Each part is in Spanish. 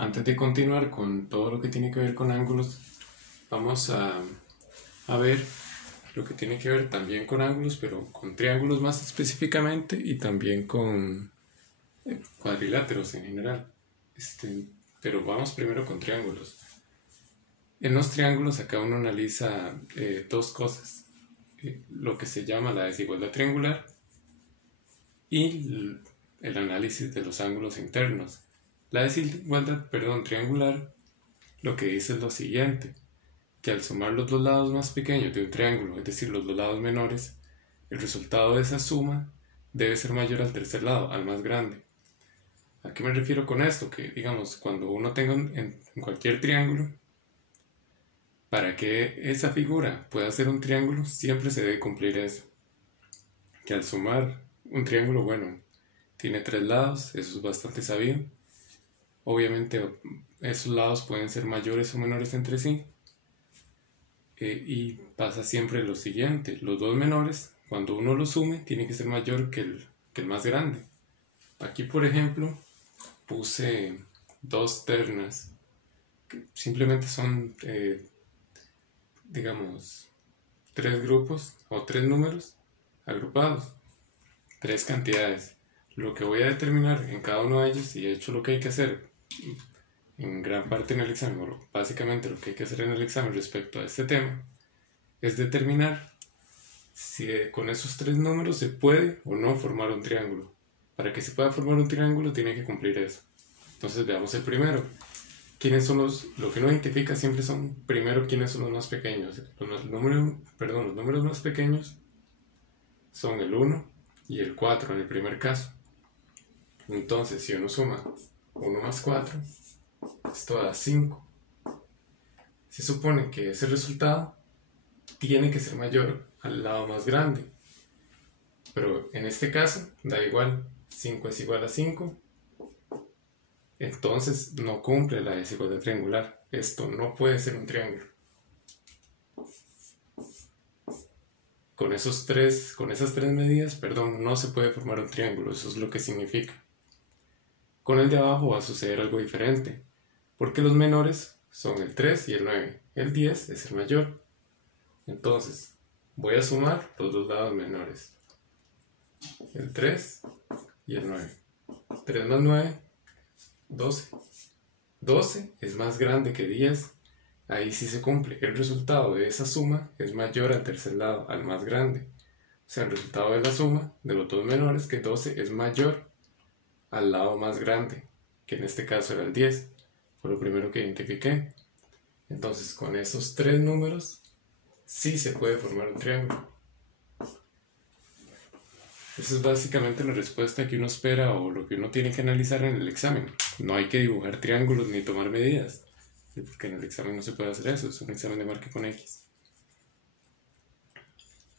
Antes de continuar con todo lo que tiene que ver con ángulos, vamos a ver lo que tiene que ver también con ángulos, pero con triángulos más específicamente y también con cuadriláteros en general. Pero vamos primero con triángulos. En los triángulos acá uno analiza dos cosas, lo que se llama la desigualdad triangular y el análisis de los ángulos internos. La desigualdad, triangular, lo que dice es lo siguiente, que al sumar los dos lados más pequeños de un triángulo, es decir, los dos lados menores, el resultado de esa suma debe ser mayor al tercer lado, al más grande. ¿A qué me refiero con esto? Que, digamos, cuando uno tenga en cualquier triángulo, para que esa figura pueda ser un triángulo, siempre se debe cumplir eso. Que al sumar un triángulo, bueno, tiene tres lados, eso es bastante sabido. Obviamente esos lados pueden ser mayores o menores entre sí. Y pasa siempre lo siguiente, los dos menores, cuando uno los sume, tiene que ser mayor que el más grande. Aquí, por ejemplo, puse dos ternas, que simplemente son, digamos, tres grupos o tres números agrupados, tres cantidades. Lo que voy a determinar en cada uno de ellos, y de hecho lo que hay que hacer en gran parte en el examen, o básicamente lo que hay que hacer en el examen respecto a este tema, es determinar si con esos tres números se puede o no formar un triángulo. Para que se pueda formar un triángulo tiene que cumplir eso. Entonces veamos el primero. ¿Quiénes son lo que uno identifica siempre son, primero, quiénes son los más pequeños? Los números más pequeños son el 1 y el 4 en el primer caso. Entonces, si uno suma 1 más 4, esto da 5. Se supone que ese resultado tiene que ser mayor al lado más grande. Pero en este caso, da igual, 5 es igual a 5. Entonces no cumple la desigualdad triangular. Esto no puede ser un triángulo. Con esas tres medidas, no se puede formar un triángulo. Eso es lo que significa. Con el de abajo va a suceder algo diferente, porque los menores son el 3 y el 9. El 10 es el mayor. Entonces, voy a sumar los dos lados menores. El 3 y el 9. 3 más 9, 12. 12 es más grande que 10. Ahí sí se cumple. El resultado de esa suma es mayor al tercer lado, al más grande. O sea, el resultado de la suma de los dos menores, que 12, es mayor al lado más grande, que en este caso era el 10. Fue lo primero que identifiqué. Entonces, con esos tres números, sí se puede formar un triángulo. Esa es básicamente la respuesta que uno espera o lo que uno tiene que analizar en el examen. No hay que dibujar triángulos ni tomar medidas, porque en el examen no se puede hacer eso, es un examen de marca con X.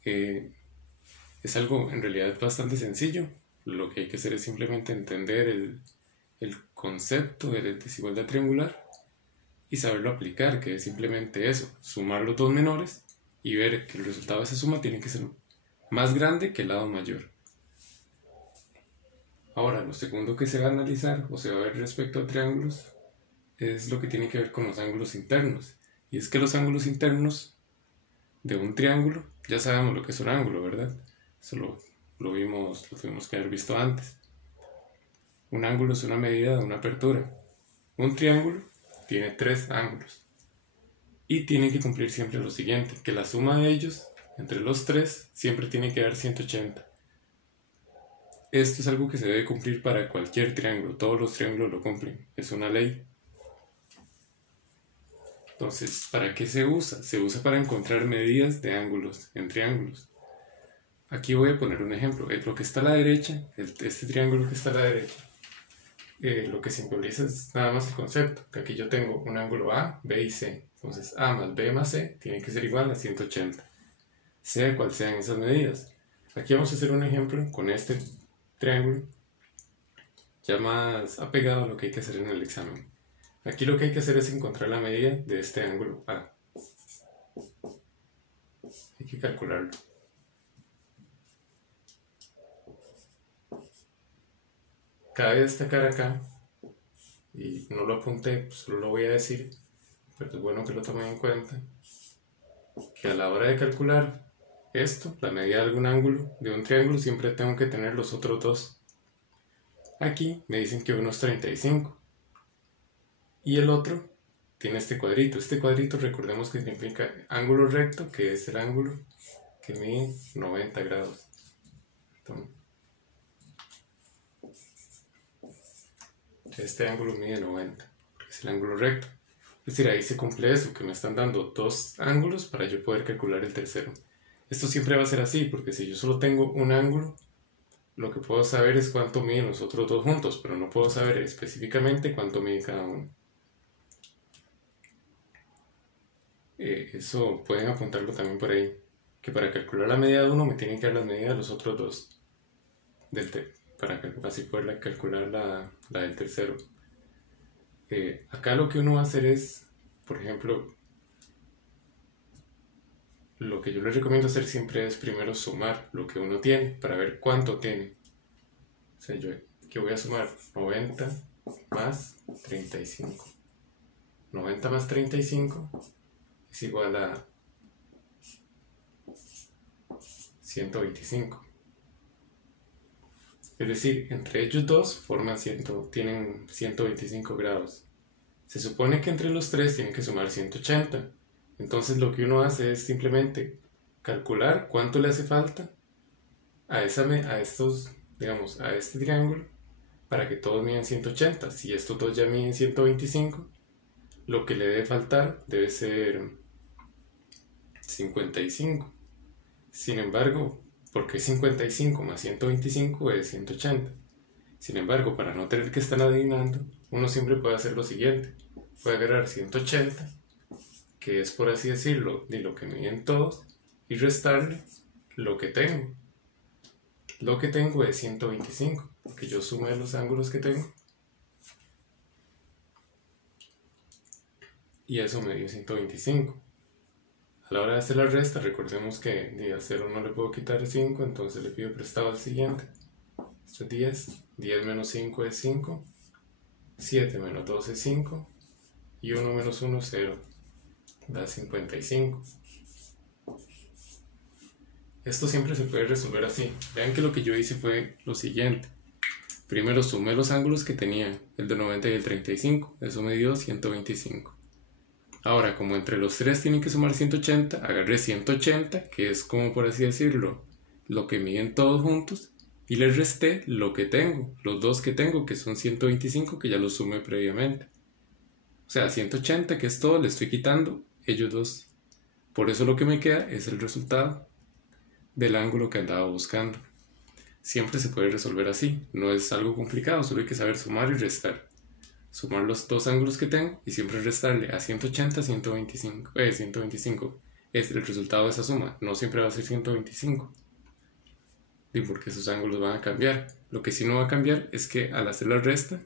Es algo en realidad bastante sencillo. Lo que hay que hacer es simplemente entender el concepto de la desigualdad triangular y saberlo aplicar, que es simplemente eso, sumar los dos menores y ver que el resultado de esa suma tiene que ser más grande que el lado mayor. Ahora, lo segundo que se va a analizar o se va a ver respecto a triángulos es lo que tiene que ver con los ángulos internos. Y es que los ángulos internos de un triángulo, ya sabemos lo que es un ángulo, ¿verdad? Eso lo tuvimos que haber visto antes. Un ángulo es una medida de una apertura. Un triángulo tiene tres ángulos. Y tiene que cumplir siempre lo siguiente, que la suma de ellos, entre los tres, siempre tiene que dar 180. Esto es algo que se debe cumplir para cualquier triángulo. Todos los triángulos lo cumplen. Es una ley. Entonces, ¿para qué se usa? Se usa para encontrar medidas de ángulos en triángulos. Aquí voy a poner un ejemplo. Lo que está a la derecha, este triángulo que está a la derecha, lo que simboliza es nada más el concepto, que aquí yo tengo un ángulo A, B y C. Entonces A más B más C tiene que ser igual a 180, sea cual sean esas medidas. Aquí vamos a hacer un ejemplo con este triángulo, ya más apegado a lo que hay que hacer en el examen. Aquí lo que hay que hacer es encontrar la medida de este ángulo A. Hay que calcularlo. Cabe destacar acá y no lo apunté, pues solo lo voy a decir, pero es bueno que lo tomen en cuenta, que a la hora de calcular esto, la medida de algún ángulo de un triángulo, siempre tengo que tener los otros dos. Aquí me dicen que uno es 35 y el otro tiene este cuadrito. Este cuadrito recordemos que significa ángulo recto, que es el ángulo que mide 90 grados. Entonces, este ángulo mide 90, porque es el ángulo recto. Es decir, ahí se cumple eso, que me están dando dos ángulos para yo poder calcular el tercero. Esto siempre va a ser así, porque si yo solo tengo un ángulo, lo que puedo saber es cuánto miden los otros dos juntos, pero no puedo saber específicamente cuánto mide cada uno. Eso pueden apuntarlo también por ahí, que para calcular la medida de uno me tienen que dar las medidas de los otros dos, para así poder calcular la del tercero. Acá lo que uno va a hacer es, por ejemplo, lo que yo les recomiendo hacer siempre es primero sumar lo que uno tiene para ver cuánto tiene. O sea, yo que voy a sumar 90 más 35. 90 más 35 es igual a 125. Es decir, entre ellos dos tienen 125 grados. Se supone que entre los tres tienen que sumar 180. Entonces lo que uno hace es simplemente calcular cuánto le hace falta a este triángulo para que todos miden 180. Si estos dos ya miden 125, lo que le debe faltar debe ser 55. Sin embargo, porque 55 más 125 es 180. Sin embargo, para no tener que estar adivinando, uno siempre puede hacer lo siguiente. Puede agarrar 180, que es por así decirlo, de lo que miden todos, y restarle lo que tengo. Lo que tengo es 125, porque yo sumé los ángulos que tengo. Y eso me dio 125. A la hora de hacer la resta, recordemos que de a 0 no le puedo quitar 5, entonces le pido prestado al siguiente. Esto es 10. 10 menos 5 es 5. 7 menos 2 es 5. Y 1 menos 1 es 0. Da 55. Esto siempre se puede resolver así. Vean que lo que yo hice fue lo siguiente. Primero sumé los ángulos que tenía, el de 90 y el 35. Eso me dio 125. Ahora, como entre los tres tienen que sumar 180, agarré 180, que es como por así decirlo, lo que miden todos juntos, y les resté lo que tengo, los dos que tengo, que son 125, que ya los sumé previamente. O sea, 180, que es todo, le estoy quitando ellos dos. Por eso lo que me queda es el resultado del ángulo que andaba buscando. Siempre se puede resolver así, no es algo complicado, solo hay que saber sumar y restar. Sumar los dos ángulos que tengo y siempre restarle a 180 125. Es el resultado de esa suma, no siempre va a ser 125. Y porque esos ángulos van a cambiar. Lo que sí no va a cambiar es que al hacer la resta,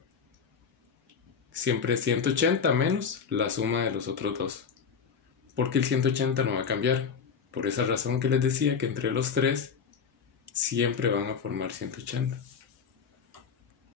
siempre es 180 menos la suma de los otros dos. Porque el 180 no va a cambiar. Por esa razón que les decía que entre los tres siempre van a formar 180.